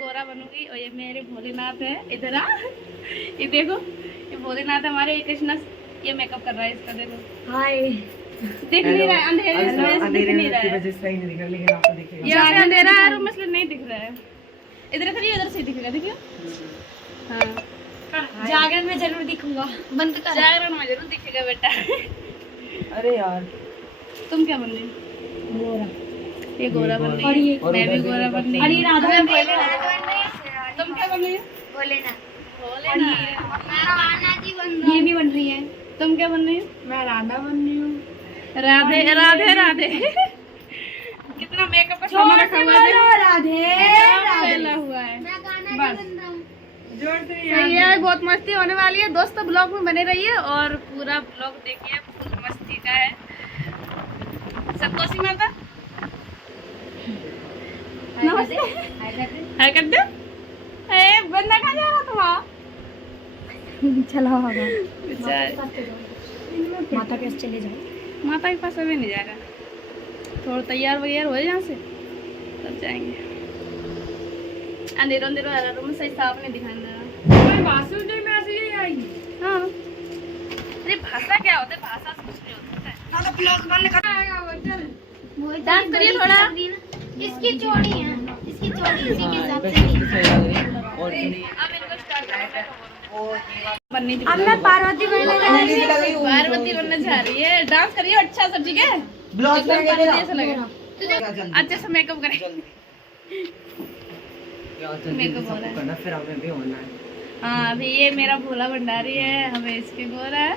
गोरा बनूंगी। और ये मेरे भोलेनाथ है, इधर आ, ये देखो, ये भोलेनाथ हमारे कृष्णा, ये मेकअप कर रहा है इसका, देखो। हाय, दिख नहीं रहा है, अंधेरे में दिख नहीं रहा है, सही नहीं दिख रहा, लेकिन आपको दिखेगा। यहाँ पे अंधेरा है रूम में, इसलिए नहीं दिख रहा है। इधर करिए, इधर से दिखेगा, देखियो। हाँ, जागरण में जरूर दिखूंगा, बंद कर, जागरण में जरूर दिखेगा बेटा। अरे यार, तुम क्या बन रही हो? गोरा। ये गोरा बन रही है, मैं भी गोरा बन रही हूँ। अरे राधा, तुम क्या बन रही हो? भोलेनाथ। ये भी बन रही है। तुम क्या बन रही हो? मैं राधा बन रही हूँ। राधे राधे राधे। कितना मेकअप का सामान रखा हुआ है, राधे फैला हुआ है। बस सही है, बहुत मस्ती होने वाली है दोस्तों। ब्लॉग में बने रहिए और पूरा ब्लॉग देखिए, फुल मस्ती का है। संतोषी माता नमस्ते, हाय कर दो। बंदा कहाँ जा रहा तुम? चला होगा माता के पास चले जाओ। माता के पास अभी नहीं जाएगा, थोड़ा तैयार वगैरह हो यहाँ से तब जाएंगे। अंधेरा अंधेरा आ रहा, रूम सही साफ नहीं दिखाई दे रहा। हाँ, अरे भाषा क्या होता है? भाषा से कुछ नहीं होता है। डांस करिए थोड़ा। इसकी चोड़ी है, इसकी चोड़ी इसी के हिसाब से। अब इनको स्टार्ट करना बननी थी। अब मैं पार्वती बनने जा रही है। डांस करिए अच्छा सा, ठीक है? ऐसा लगेगा अच्छे से मेकअप करें। मेकअप करना फिर हमें भी होना है। हाँ, अभी ये मेरा भोला भंडारी है, हमें इसके गोरा है,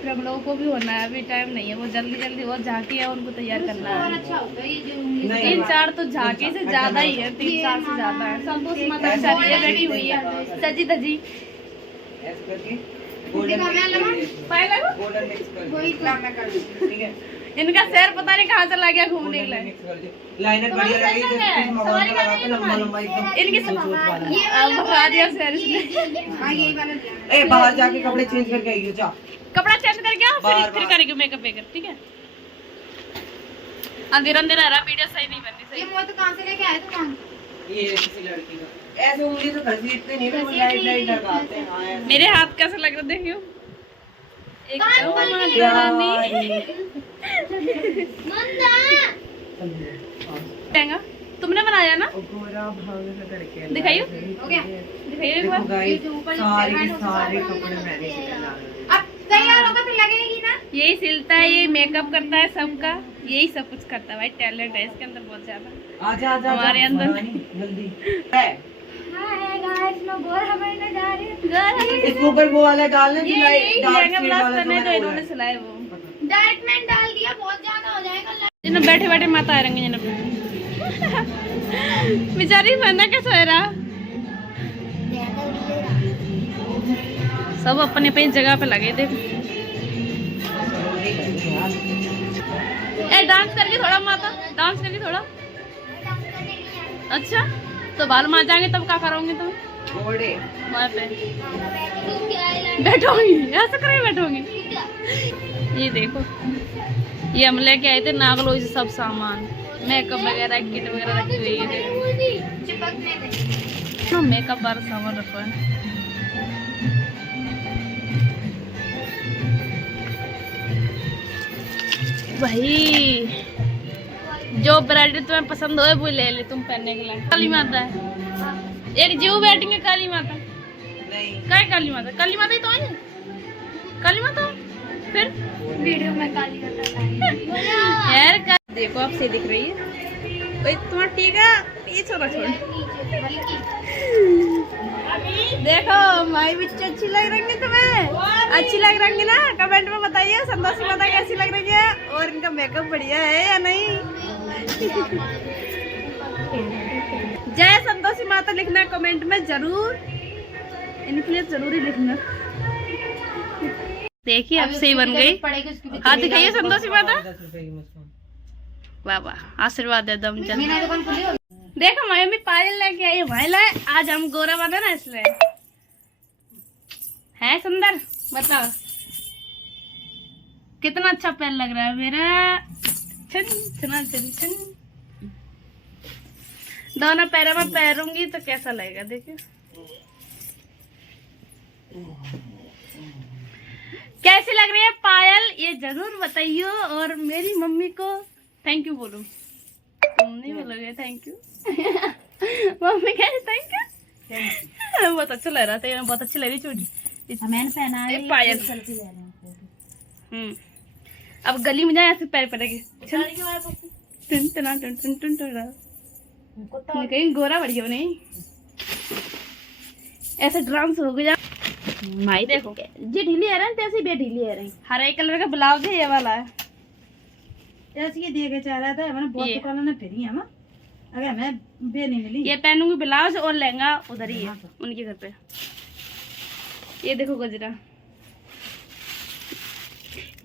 फिर हम लोगों को भी होना है। अभी टाइम नहीं है, वो जल्दी जल्दी और झांकी है, उनको तैयार करना है। 3-4 तो झांकी से ज्यादा ही है, 3-4 से ज्यादा है। संतोषी माता बेचारी है, बैठी हुई है सजी धजी। इनका शहर पता नहीं कहाँ चला गया घूमने के लिए। इनकी बाहर जाके कपड़े चेंज करके आइए, जा कपड़ा चेंज करके फिर करेंगे मेकअप वेकअप, ठीक है? अंधेरा अंधेरा रहा, वीडियो सही नहीं बननी। सही ये तो कहाँ से लेके आए तुम? ये किसी लड़की का, ऐसे उंगली तो घसीटते नहीं, वो लाइट लाइट लगाते हैं। हाँ, मेरे हाथ कैसे लग रहा देखियो, तुमने बनाया ना? दिखाइयो, हो गया? दिखाइयो एक बार। सारे कपड़े मैंने सिला। अब तैयार होगा तो लगेगी ना? यही सिलता है, ये मेकअप करता है सबका, यही सब कुछ करता है भाई। टैलेंट है इसके अंदर बहुत ज्यादा। आजा आजा हमारे अंदर जल्दी। इसके ऊपर वो वाला डालना, इन्होंने सिलाया वो डार्कमैन डाल दिया, बहुत ज्यादा हो जाएगा। जिन्हें बैठे बैठे माता आ रही है बेचारी, बंदा कैसा है रहा। सब अपने अपनी जगह पे लगे थे। डांस करिए थोड़ा माता, डांस करिए थोड़ा। अच्छा, तो बाल मार जाएंगे तब क्या करोगे तुम? वहाँ पे बैठोगी, ऐसा करें बैठोगी। ये देखो, ये हम लेके आए थे नागलोई से सब सामान, मेकअप वगैरह, किट वगैरह रखी हुई है। मेकअप वाला सामान रखा है। भाई जो ब्राइडल तुम्हें पसंद हो वो ले ले तुम पहनने के लिए। काली माता है, एक जीव बैठेंगे। काली माता नहीं, क्या काली माता? काली माता ही तो है, काली माता। फिर वीडियो में काली माता यार देखो, आप से दिख रही है तुम्हारा टीका ये छोटा छोटा। देखो माई बिच्ची अच्छी लग रही है तुम्हें? अच्छी लग रही है ना? कमेंट में बताइए संतोषी माता कैसी लग रही है और इनका मेकअप बढ़िया है या नहीं। जय संतोषी माता लिखना कमेंट में जरूर, इनके लिए जरूर ही लिखना। देखिए अब सही बन गई। हाथ दिखाइए संतोषी माता। वाह वाह, आशीर्वाद दे दम। देखो मम्मी पायल लेके आई है, आज हम गोरा बना ना इसलिए। है सुंदर, बताओ कितना अच्छा पैर लग रहा है मेरा। छन छन छन छन। दोनों पैरों में पैरूंगी तो कैसा लगेगा देखिए। कैसी लग रही है पायल ये जरूर बताइए, और मेरी मम्मी को थैंक यू बोलो। तुम नहीं बोलोगे थैंक यू? मम्मी कह रही थैंक यू। बहुत अच्छा लग रहा था, बहुत अच्छी लग रही चोटी मैंने पहना है पायल। अब गली में जाए ऐसे पैर पड़ेंगे। कहीं गोरा बढ़िया नहीं ऐसे ड्रांस हो गया। माई देखो जी ढीली है रही तैसी बे ढीली है रही। हरे कलर का ब्लाउज है ये वाला है। ऐसे ये देखे चाह रहा था मैंने बहुत दुकानों में फिरी है ना, अगर मैं बे नहीं मिली। ये पहनूंगी ब्लाउज और लहंगा उधर ही है उनके घर पे। ये देखो गजरा,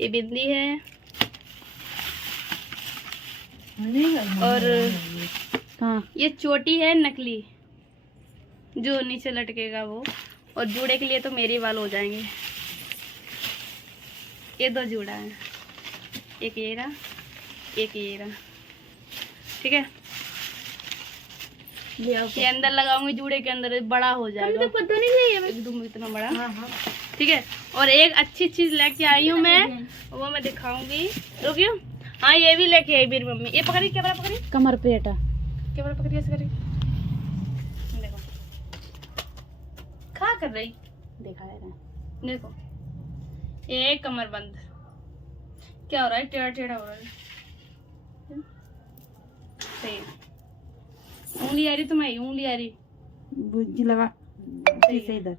ये बिंदी है और हाँ ये चोटी है नकली जो नीचे लटकेगा वो, और जूड़े के लिए तो मेरे बाल हो जाएंगे। ये 2 जूड़ा है, एक ये रहा एक ये रहा, ठीक है। ये अंदर लगाऊंगी जूड़े के अंदर, बड़ा हो जाएगा। तो पता नहीं है एकदम इतना बड़ा। ठीक है, और एक अच्छी चीज लेके आई हूँ मैं, वो मैं दिखाऊंगी। रुकियो, हाँ ये भी लेके आई मेरी मम्मी। ये पकड़ी, क्या पकड़ी? कमर पेटा क्या पकड़ी? ऐसे करी देखो, क्या कर रही देखा है देखो। ये कमर बंद क्या हो रहा है, टेढ़ा टेढ़ा हो रहा है। सही उंगली आ रही, तुम्हारी उंगली आ रही बुद्धि लगा से इधर।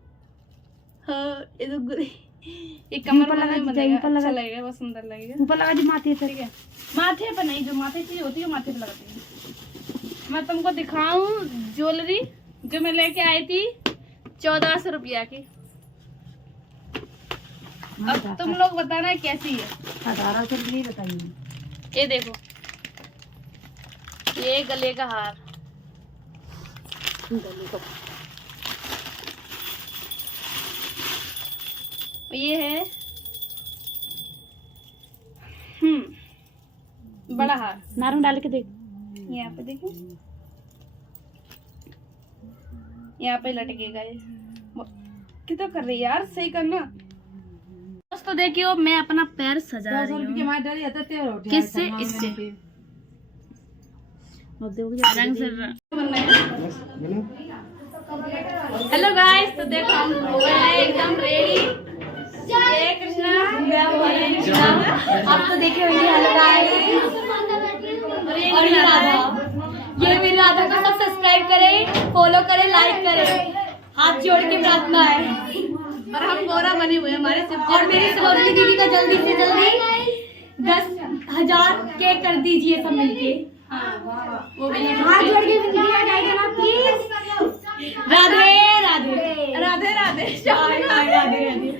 हाँ ये कमर ऊपर लगा में दीजिए, ऊपर लगा। अच्छा लगेगा, बहुत सुंदर लगेगा। ऊपर लगा दी माथे पे। ठीक है, माथे पे नहीं, जो माथे चीज होती है माथे पे लगाती है। मैं तुमको दिखाऊं ज्वेलरी जो मैं लेके आई थी 1400 रुपया की। अब तुम लोग बताना कैसी है। 1800 रुपये बताइए। ये देखो, ये गले का हार, गले को ये है बड़ा हार। नारंग डाल के देख, यहाँ पे देखो, यहाँ पे लटकेगा ये। कितना कर रही है यार, सही करना। दोस्तों देखियो, मैं अपना पैर सजा रही हूँ। किससे? इससे रंग से बनना है। हेलो गाइस, तो देखो हम हो गए हैं एकदम रेडी। जय कृष्णा। आप तो देखे होंगे। हेलो गाइस, और ये राधा, ये मेरी राधा को सब सब्सक्राइब करें, फॉलो करें, लाइक करें, हाथ जोड़ के प्रार्थना है। और हम गोरा बने हुए हमारे सिर्फ। और मेरी सोनी दीदी का जल्दी से जल्दी 10,000 केक कर दीजिए सब मिलके। वो भी हाथ जोड़ के वीडियो जाएगा ना प्लीज। राधे राधे राधे राधे राधे राधे।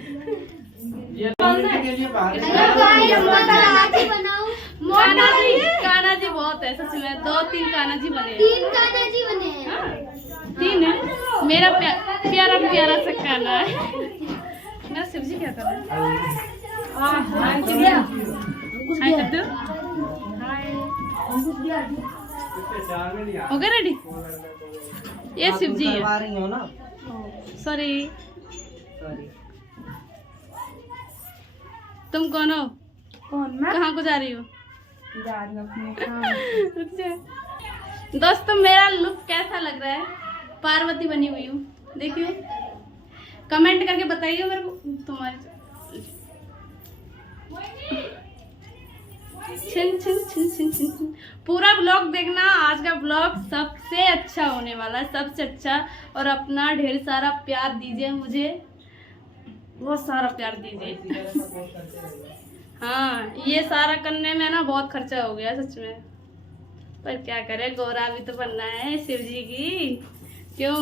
कान्हा जी बहुत है सच में, 2-3 कान्हा जी बने। 3 कान्हा जी बने हैं। 3 है। मेरा प्यारा प्यारा सा कान्हा है। मेरा शिव जी क्या कर रहा है? हाय कर दो। हो गया रेडी? ये शिव जी है। सॉरी, तुम कौन हो? कौन मैं? कहाँ को जा रही हो? जा रही हूँ अपने। रुक जा। दोस्तों मेरा लुक कैसा लग रहा है? पार्वती बनी हुई हूँ, देखियो। कमेंट करके बताइए मेरे को तुम्हारे। छिन छिन छिन छिन छिन छिन। पूरा ब्लॉग देखना, आज का ब्लॉग सबसे अच्छा होने वाला है, सबसे अच्छा। और अपना ढेर सारा प्यार दीजिए मुझे, बहुत सारा प्यार दीजिए। हाँ, ये सारा करने में ना बहुत खर्चा हो गया सच में, पर क्या करें, गौरा भी तो बनना है शिव जी की। क्यों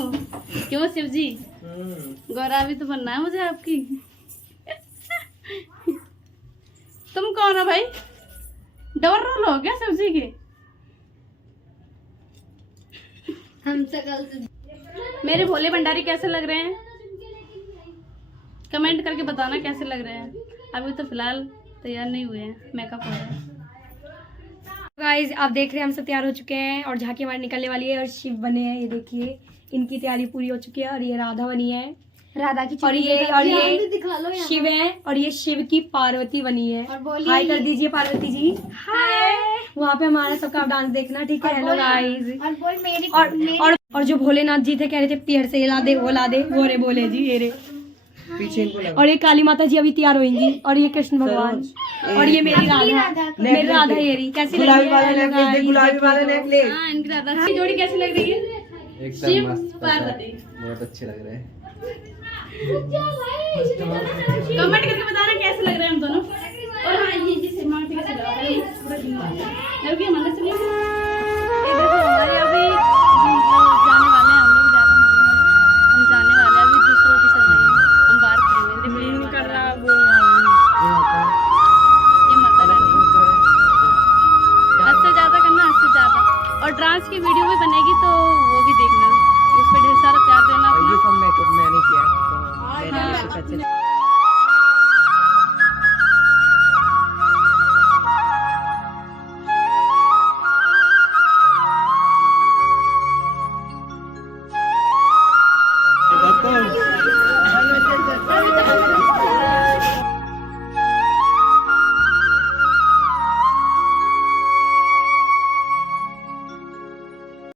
क्यों शिव जी, गौरा भी तो बनना है मुझे आपकी। तुम कौन हो भाई? डबल रोल हो गया शिव जी के? हम सकल से मेरे भोले भंडारी कैसे लग रहे हैं? कमेंट करके बताना कैसे लग रहे हैं। अभी तो फिलहाल तैयार नहीं हुए हैं, मेकअप हो रहा है। गाइस आप देख रहे हैं हम सब तैयार हो चुके हैं और झांकी हमारी निकलने वाली है और शिव बने हैं, ये देखिए इनकी तैयारी पूरी हो चुकी है और ये राधा बनी है, राधा की और ये दिखा लो यहाँ। शिव है और ये शिव की पार्वती बनी है। और बोलिए हाय कर दीजिए पार्वती जी, हाय। वहाँ पे हमारा सबका डांस देखना, ठीक है। Hello guys. और बोल मेरी और जो भोलेनाथ जी थे कह रहे थे पियर से ला दे, वो ला दे, वो रे बोले जी ये रे। और ये काली माता जी अभी तैयार होंगी और ये कृष्ण भगवान और ये मेरी राधा, मेरी राधा ये रही। कैसी लग रही है गुलाबी वाला नेकलेस? हाँ इनकी राधा की जोड़ी कैसी लग रही है? एकदम मस्त, बहुत अच्छे लग रहे हैं। कमेंट करके बताना कैसे लग रहे हैं हम दोनों। और हाँ ये जिसे मार्टी कैसे लग रहा है पूरा दिन लग गया मन से।